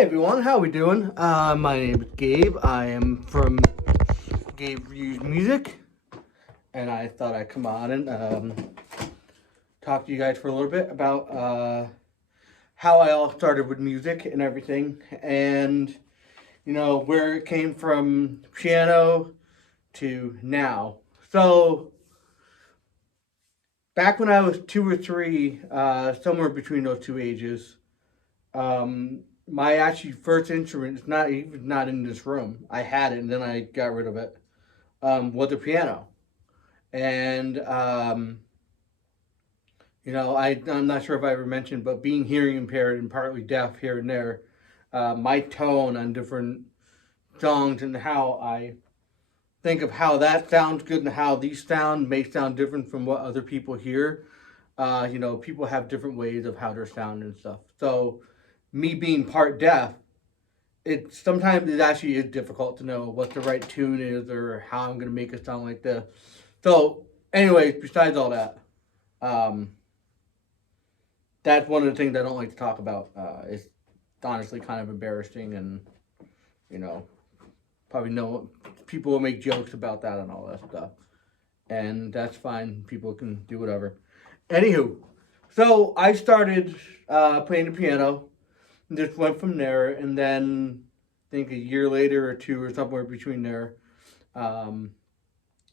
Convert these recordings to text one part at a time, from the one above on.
Everyone, how we doing? My name is Gabe. I am from Gabe Reviews Music, and I thought I'd come on and talk to you guys for a little bit about how I all started with music and everything, and where it came from piano to now. So back when I was 2 or 3, somewhere between those two ages, my actually first instrument is not even not in this room. I had it and then I got rid of it. Was the piano, and I'm not sure if I ever mentioned, but being hearing impaired and partly deaf here and there, my tone on different songs and how I think of how that sounds good and how these sound may sound different from what other people hear. People have different ways of how they're sounding and stuff. So, me being part deaf, it sometimes it actually is difficult to know what the right tune is or how I'm gonna make it sound like this. So, anyways, besides all that, um, that's one of the things I don't like to talk about. It's honestly kind of embarrassing, and you know, probably know people will make jokes about that and all that stuff, and that's fine. People can do whatever. Anywho, so I started playing the piano, and just went from there, and then I think a year later or two or somewhere between there, um,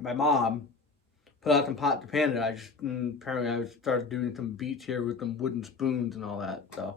my mom put out some pot to pan it. Apparently I started doing some beats here with some wooden spoons and all that stuff.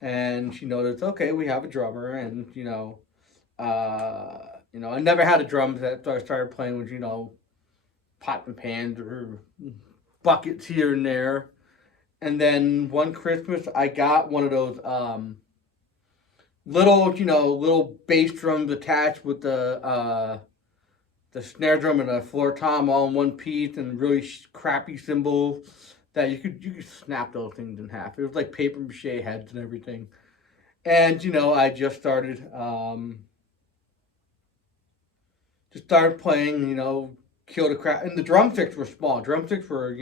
And she noticed, okay, we have a drummer, and I never had a drum set, so I started playing with pots and pans or buckets here and there. And then one Christmas, I got one of those little bass drums attached with the snare drum and a floor tom all in one piece, and really crappy cymbals that you could snap those things in half. It was like paper mache heads and everything. And I just started playing. Kill the crap. And the drumsticks were small. Drumsticks were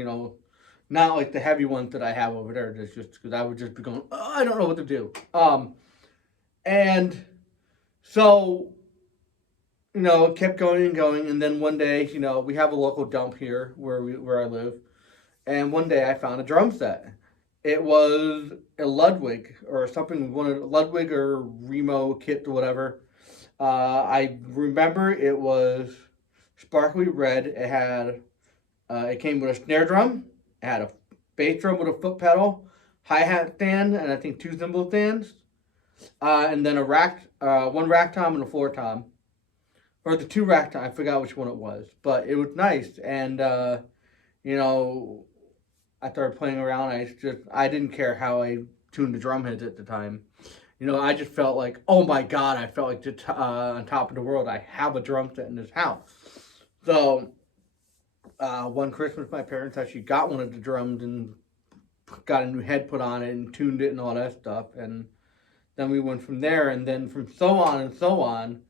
not like the heavy ones that I have over there. Just because I would just be going, oh, I don't know what to do. And so it kept going and going, and then one day, we have a local dump here where I live, and one day I found a drum set. It was a Ludwig or something, one of Ludwig or Remo kit or whatever. I remember it was sparkly red. It came with a snare drum. It had a bass drum with a foot pedal, hi hat stand, and I think two cymbal stands, and then one rack tom and a floor tom, or the two rack tom. I forgot which one it was, but it was nice. And you know, I started playing around. I didn't care how I tuned the drum heads at the time. I just felt like, oh my god, I felt like on top of the world. I have a drum set in this house. So one Christmas, my parents actually got one of the drums and got a new head put on it and tuned it and all that stuff. And then we went from there, and then from so on and so on.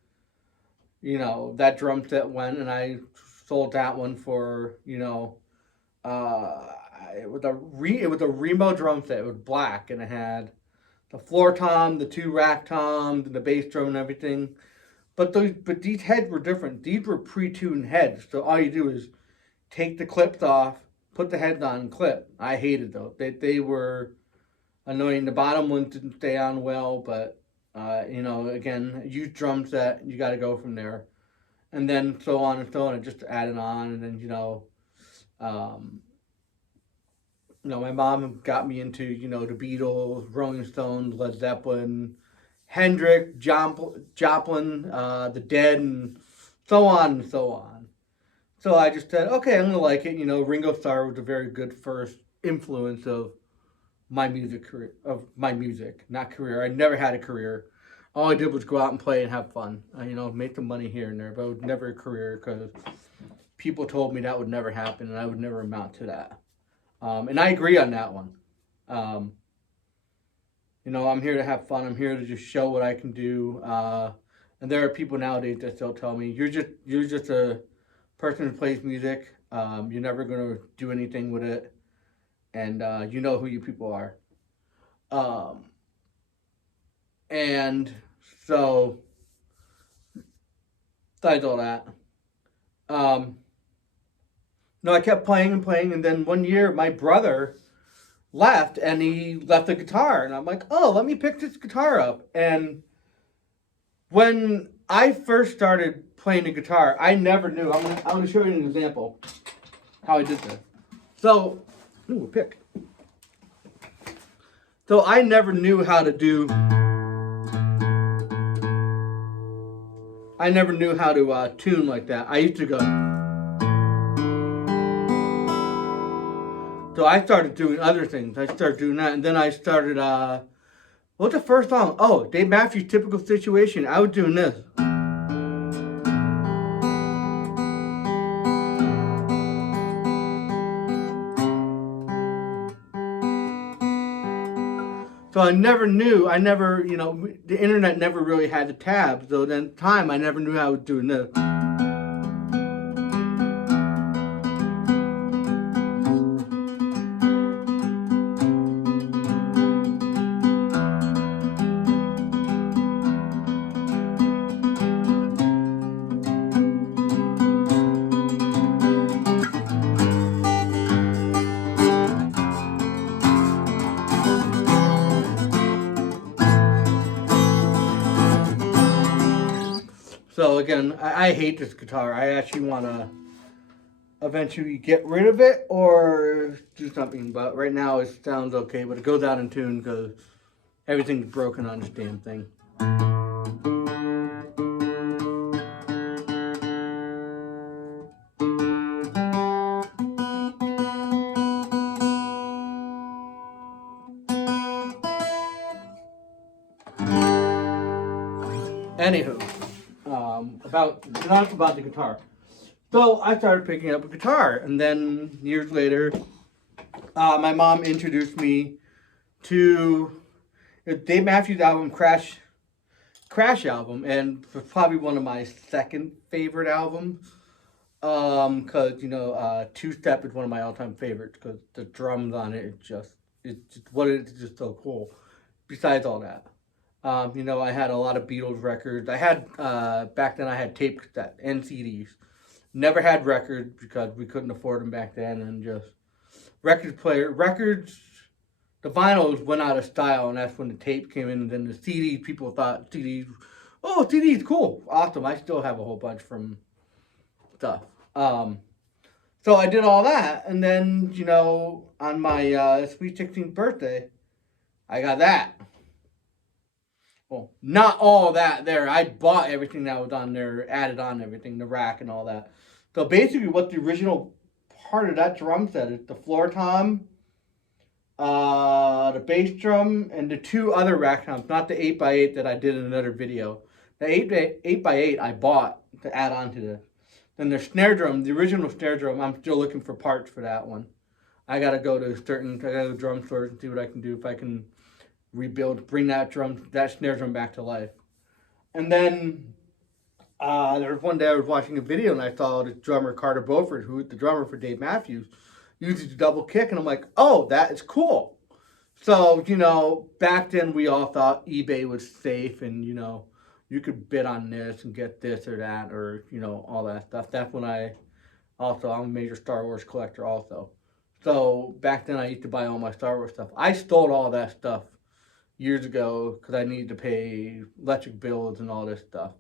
That drum set went, and I sold that one for uh, it was a Remo drum set. It was black, and it had the floor tom, the two rack toms, and the bass drum and everything. But these heads were different. These were pre-tuned heads, so all you do is take the clips off, put the heads on, and clip. I hated those. They were annoying. The bottom ones didn't stay on well, but again, use drum set. You got to go from there, and then so on and so on, and just added on, and then um, my mom got me into the Beatles, Rolling Stones, Led Zeppelin, Hendrix, Joplin, the Dead, and so on and so on. So I just said, okay, I'm gonna like it. Ringo Starr was a very good first influence of my music, not career. I never had a career. All I did was go out and play and have fun. Make some money here and there, but it was never a career because people told me that would never happen, and I would never amount to that. And I agree on that one. Um, I'm here to have fun. I'm here to just show what I can do. And there are people nowadays that still tell me you're just a person who plays music. You're never gonna do anything with it, and you know who you people are. Um, And so, besides all that, um, no, I kept playing and playing, and then one year my brother left, and he left the guitar, and I'm like, oh, let me pick this guitar up. And when I first started playing the guitar, I never knew. I'm gonna show you an example how I did this. So, ooh, pick. So I never knew how to do. I never knew how to tune like that. I used to go. So I started doing other things. I started doing that, and then I started. What's the first song? Oh, Dave Matthews' Typical Situation. I was doing this. So I never knew. I never, the internet never really had the tabs. So then, time I never knew how I was doing this. So again, I hate this guitar. I actually want to eventually get rid of it or do something. But right now it sounds okay, but it goes out in tune because everything's broken on this damn thing. Anywho, enough about the guitar. So I started picking up a guitar, and then years later, my mom introduced me to Dave Matthews' album Crash album, and was probably one of my second favorite albums. Cause Two Step is one of my all-time favorites because the drums on it, it's just so cool. Besides all that, I had a lot of Beatles records. I had back then I had tape cassette and CDs. Never had records because we couldn't afford them back then, and just records. The vinyls went out of style, and that's when the tape came in. And then the CDs, people thought CDs, oh, CDs, cool, awesome. I still have a whole bunch from stuff. So I did all that, and then on my sweet 16th birthday, I got that. Well, not all that there. I bought everything that was on there, added on everything, the rack and all that. So basically, what the original part of that drum set is: the floor tom, the bass drum, and the two other rack toms. Not the 8x8 that I did in another video. The 8x8 I bought to add on to this. Then the snare drum, the original snare drum, I'm still looking for parts for that one. I gotta go to drum stores and see what I can do if I can rebuild, bring that snare drum back to life. And then there was one day I was watching a video and I saw the drummer Carter Beauford, who was the drummer for Dave Matthews, uses a double kick, and I'm like, oh, that is cool. So back then we all thought eBay was safe, and you could bid on this and get this or that, or all that stuff. That's when I'm a major Star Wars collector also. So back then I used to buy all my Star Wars stuff. I stole all that stuff years ago because I needed to pay electric bills and all this stuff.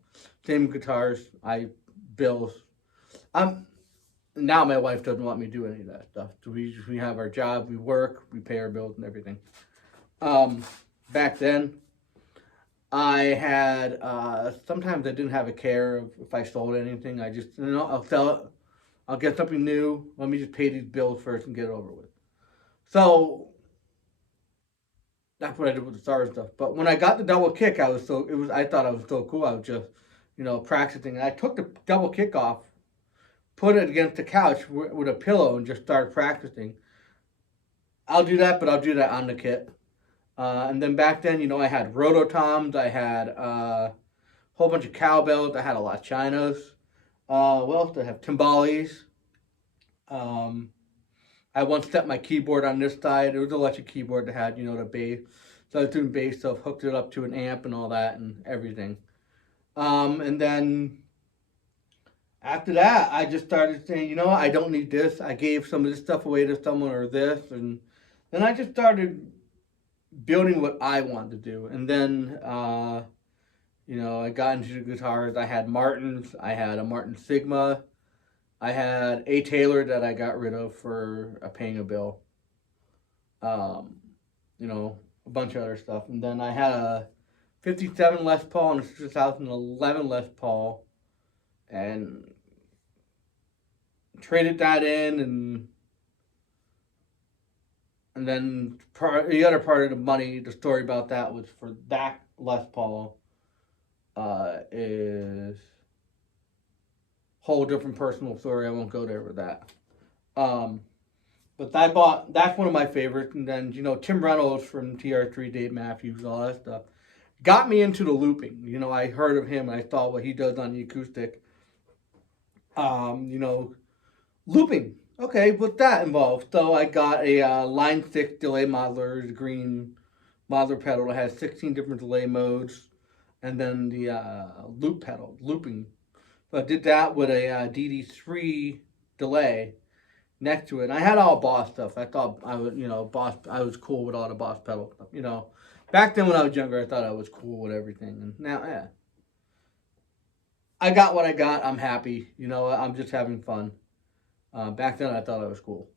Same guitars, bills. Now my wife doesn't want me to do any of that stuff. So we have our job, we work, we pay our bills and everything. Back then, I had sometimes I didn't have a care of if I sold anything. I just I'll sell it. I'll get something new. Let me just pay these bills first and get it over with. So that's what I did with the Star Wars stuff. But when I got the double kick, I thought I was so cool. I was just practicing. And I took the double kick off, put it against the couch with a pillow, and just started practicing. I'll do that, but I'll do that on the kit. And then back then, I had rototoms. I had a whole bunch of cowbells. I had a lot of chinos. What else did I have? Timbales. I once set my keyboard on this side. It was an electric keyboard that had, the bass. So I was doing bass stuff, hooked it up to an amp and all that and everything. And then after that, I just started saying, I don't need this. I gave some of this stuff away to someone or this. And then I just started building what I wanted to do. And then, I got into the guitars. I had Martins. I had a Martin Sigma. I had a Taylor that I got rid of for paying a bill. A bunch of other stuff. And then I had a 57 Les Paul and a 2011 Les Paul. And traded that in, and then the other part of the money, the story about that was for that Les Paul is whole different personal story. I won't go there with that. But that's one of my favorites. And then, Tim Reynolds from TR3, Dave Matthews, all that stuff, got me into the looping. I heard of him and I saw what he does on the acoustic. Looping. Okay, what's that involved? So I got a Line 6 delay modeler, the green modeler pedal that has 16 different delay modes, and then the loop pedal, looping. So I did that with a DD3 delay next to it. And I had all Boss stuff. I thought I would, Boss. I was cool with all the Boss pedal stuff. Back then when I was younger, I thought I was cool with everything, and now, yeah. I got what I got. I'm happy. I'm just having fun. Back then, I thought I was cool.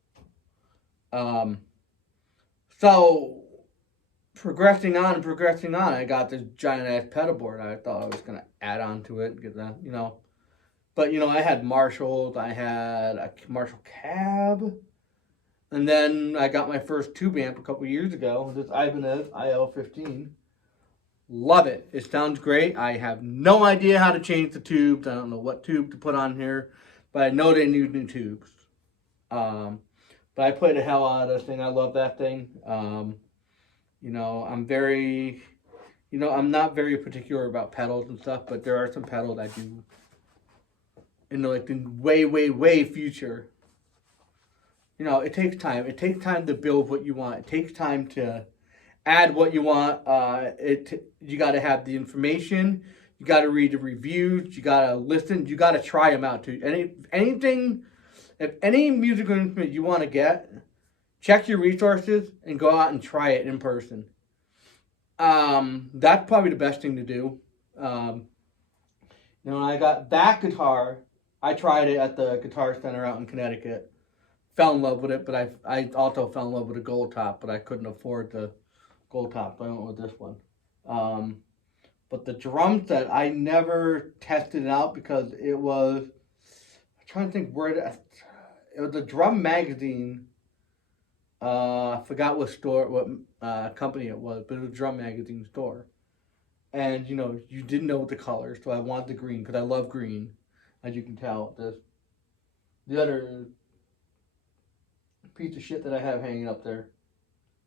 So progressing on, I got this giant ass pedal board. I thought I was gonna add on to it and get that, But I had Marshalls. I had a Marshall Cab, and then I got my first tube amp a couple years ago. This Ibanez IL-15. Love it. It sounds great. I have no idea how to change the tubes. I don't know what tube to put on here, but I know they need new tubes. But I play the hell out of this thing. I love that thing. I'm very, I'm not very particular about pedals and stuff, but there are some pedals I do in the way, way, way future. It takes time. It takes time to build what you want. It takes time to add what you want. You got to have the information. You got to read the reviews. You got to listen. You got to try them out too. If any musical instrument you want to get, check your resources and go out and try it in person. That's probably the best thing to do. I got that guitar. I tried it at the Guitar Center out in Connecticut. Fell in love with it, but I also fell in love with a gold top, but I couldn't afford the gold top, so I went with this one. But the drum set, I never tested it out because it was, I'm trying to think it was a drum magazine. I forgot what company it was, but it was a drum magazine store. And, you didn't know the color, so I wanted the green because I love green, as you can tell. The other piece of shit that I have hanging up there,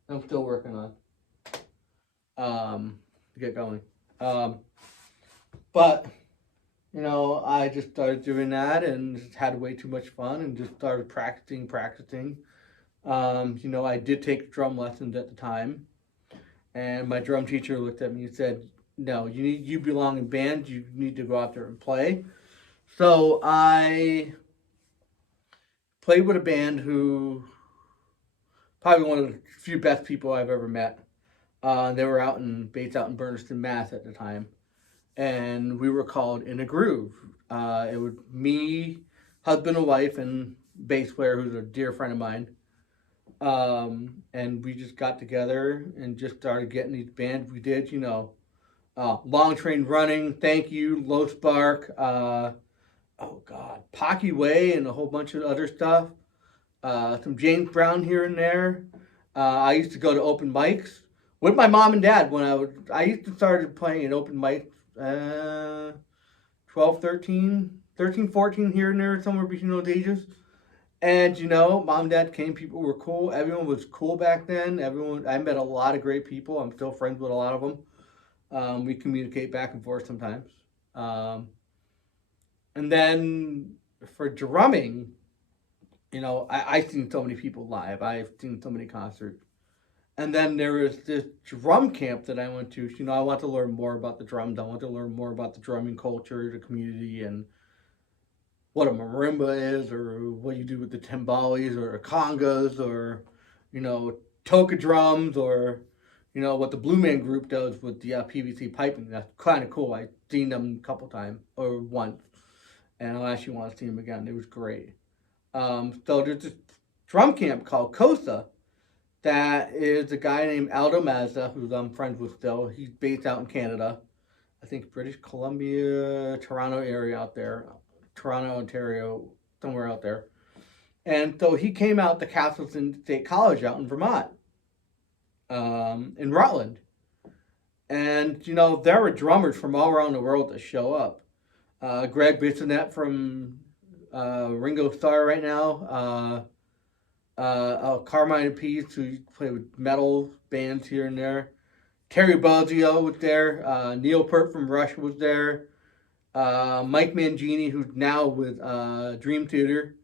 I'm still working on. To get going. But, I just started doing that and just had way too much fun and just started practicing. I did take drum lessons at the time, and my drum teacher looked at me and said, no, you belong in band, you need to go out there and play. So I played with a band who, probably one of the few best people I've ever met. They were based out in Berniston, Mass at the time. And we were called In a Groove. It was me, husband and wife, and bass player who's a dear friend of mine. And we just got together and just started getting these bands. We did, Long Train Running, Thank You, Low Spark, Pocky Way, and a whole bunch of other stuff. Some James Brown here and there. I used to go to open mics with my mom and dad when I used to start playing at open mics 12, 13, 14 here and there, somewhere between those ages. And, mom and dad came, people were cool. Everyone was cool back then. I met a lot of great people. I'm still friends with a lot of them. We communicate back and forth sometimes. And then for drumming, I've seen so many people live. I've seen so many concerts. And then there was this drum camp that I went to. I want to learn more about the drums. I want to learn more about the drumming culture, the community, and what a marimba is, or what you do with the timbales, or congas, or you know, toka drums, or what the Blue Man Group does with the PVC piping. That's kind of cool. I've seen them a couple times or once, and I actually want to see them again. It was great. So there's this drum camp called Cosa that is a guy named Aldo Mazda, who I'm friends with still. He's based out in Canada. I think British Columbia, Toronto area out there, Toronto, Ontario, somewhere out there. And so he came out to Castleton State College out in Vermont, in Rutland. And, there were drummers from all around the world that show up. Greg Bissonette from Ringo Starr right now. Carmine Appice, who played with metal bands here and there. Terry Bozzio was there. Neil Peart from Rush was there. Mike Mangini, who's now with Dream Theater.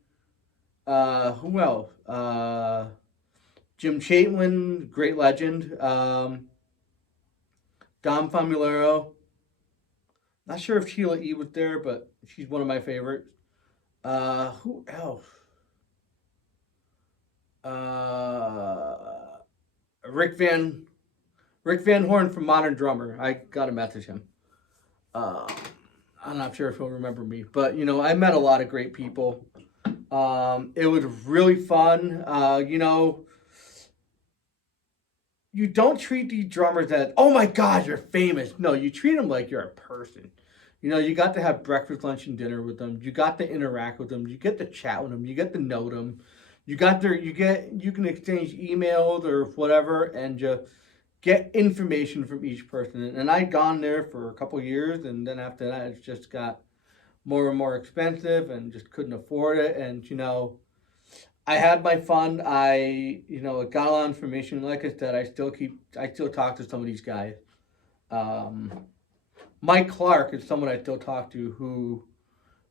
Who else? Jim Chaitlin, great legend. Dom Famularo. Not sure if Sheila E. was there, but she's one of my favorites. Who else? Rick Van Horn from Modern Drummer. I gotta message him. I'm not sure if he'll remember me, but I met a lot of great people. It was really fun. You don't treat these drummers as, oh my God, you're famous. No, you treat them like you're a person. You got to have breakfast, lunch, and dinner with them. You got to interact with them. You get to chat with them. You get to know them. You can exchange emails or whatever, and just get information from each person. And I'd gone there for a couple years, and then after that, it just got more and more expensive, and just couldn't afford it. And I had my fun. I got a lot of information. Like I said, I still talk to some of these guys. Mike Clark is someone I still talk to, who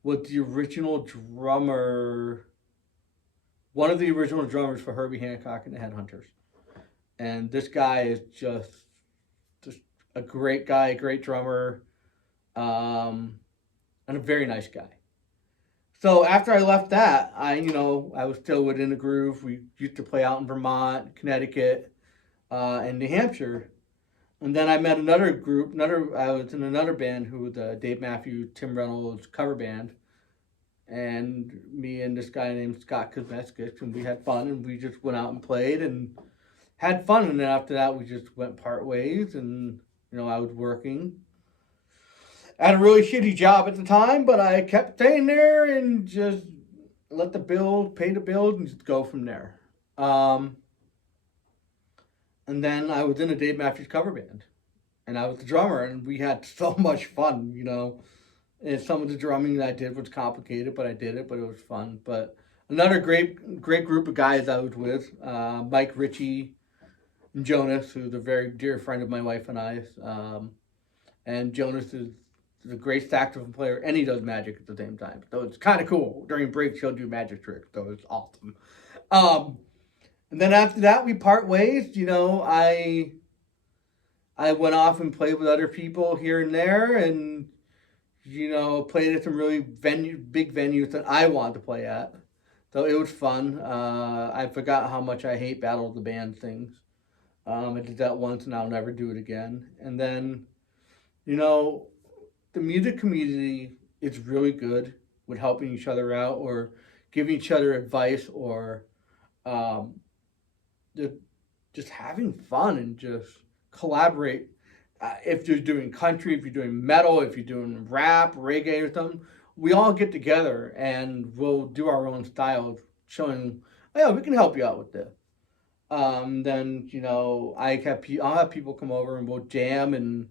was the original drummer. One of the original drummers for Herbie Hancock and the Headhunters. And this guy is just a great guy, a great drummer, and a very nice guy. So after I left that, I was still within the groove. We used to play out in Vermont, Connecticut, and New Hampshire. And then I met another group. I was in another band who was Dave Matthews, Tim Reynolds cover band. And me and this guy named Scott Kuzmeskis, and we had fun, and we just went out and played and had fun. And then after that, we just went part ways, and I was working. I had a really shitty job at the time, but I kept staying there and just let the bill pay the bills and just go from there. And then I was in a Dave Matthews cover band, and I was the drummer, and we had so much fun, And some of the drumming that I did was complicated, but I did it, but it was fun. But another great group of guys I was with, Mike Ritchie and Jonas, who's a very dear friend of my wife and I. And Jonas is a great saxophone player, and he does magic at the same time. So it's kind of cool. During breaks, he'll do magic tricks, so it's awesome. And then after that, we part ways. I went off and played with other people here and there, and played at some really big venues that I wanted to play at. So it was fun. I forgot how much I hate Battle of the Band things. I did that once, and I'll never do it again. And then, the music community is really good with helping each other out, or giving each other advice, or just having fun and just collaborate. If you're doing country, if you're doing metal, if you're doing rap, reggae, or something, we all get together and we'll do our own styles, showing, oh yeah, we can help you out with this. Then I'll have people come over and we'll jam and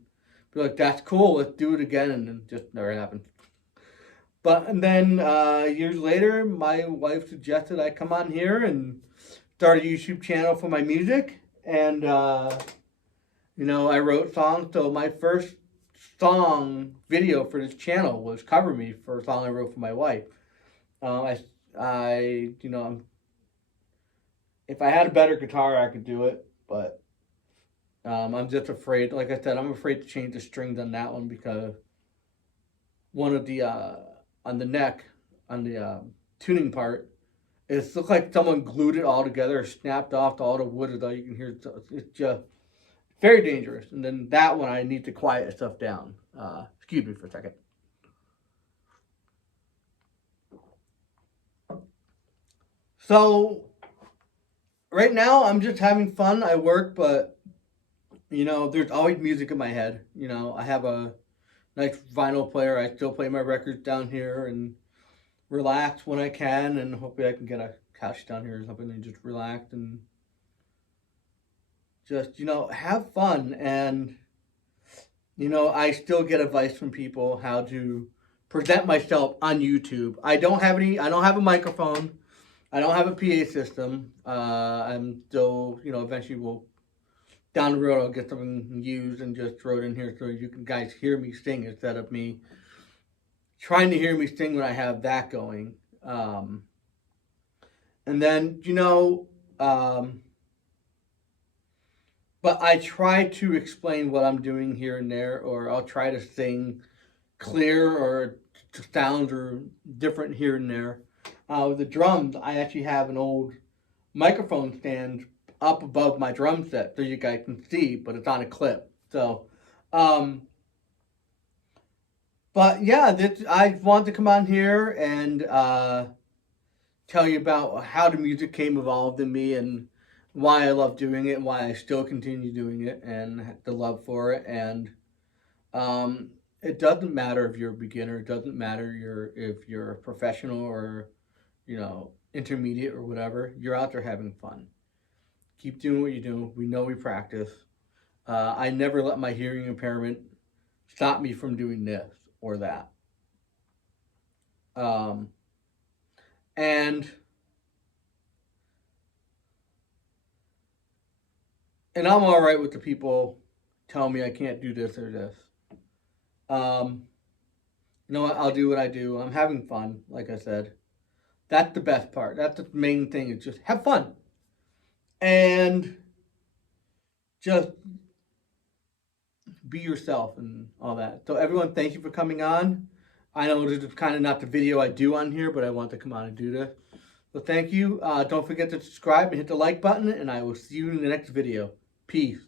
be like, that's cool, let's do it again, and it just never happened. And then years later, my wife suggested I come on here and start a YouTube channel for my music, and I wrote songs. So my first song video for this channel was "Cover Me" for a song I wrote for my wife. if I had a better guitar, I could do it, but I'm just afraid. Like I said, I'm afraid to change the strings on that one because one of the on the neck on the tuning part, it looks like someone glued it all together, snapped off all the wood. Is all you can hear. It's just very dangerous. And then that one, I need to quiet stuff down. Excuse me for a second. So right now, I'm just having fun. I work, but there's always music in my head. I have a nice vinyl player. I still play my records down here and relax when I can, and hopefully I can get a couch down here or something and just relax and just have fun. And I still get advice from people how to present myself on YouTube. I don't have a microphone. I don't have a PA system. I'm still, eventually we'll down the road I'll get something used and just throw it in here so you can guys hear me sing instead of me trying to hear me sing when I have that going. And then, but I try to explain what I'm doing here and there, or I'll try to sing clear or sounds are different here and there. With the drums, I actually have an old microphone stand up above my drum set so you guys can see, but it's on a clip. So, but yeah, I want to come on here and tell you about how the music came evolved in me and why I love doing it and why I still continue doing it and the love for it. And it doesn't matter if you're a beginner. It doesn't matter if you're a professional or intermediate or whatever. You're out there having fun. Keep doing what you do. We know we practice. I never let my hearing impairment stop me from doing this or that. And I'm all right with the people telling me I can't do this or this. I'll do what I do. I'm having fun, like I said. That's the best part. That's the main thing. Is just have fun. And just be yourself and all that. So everyone, thank you for coming on. I know this is kind of not the video I do on here, but I want to come on and do this. So thank you. Don't forget to subscribe and hit the like button, and I will see you in the next video. Peace.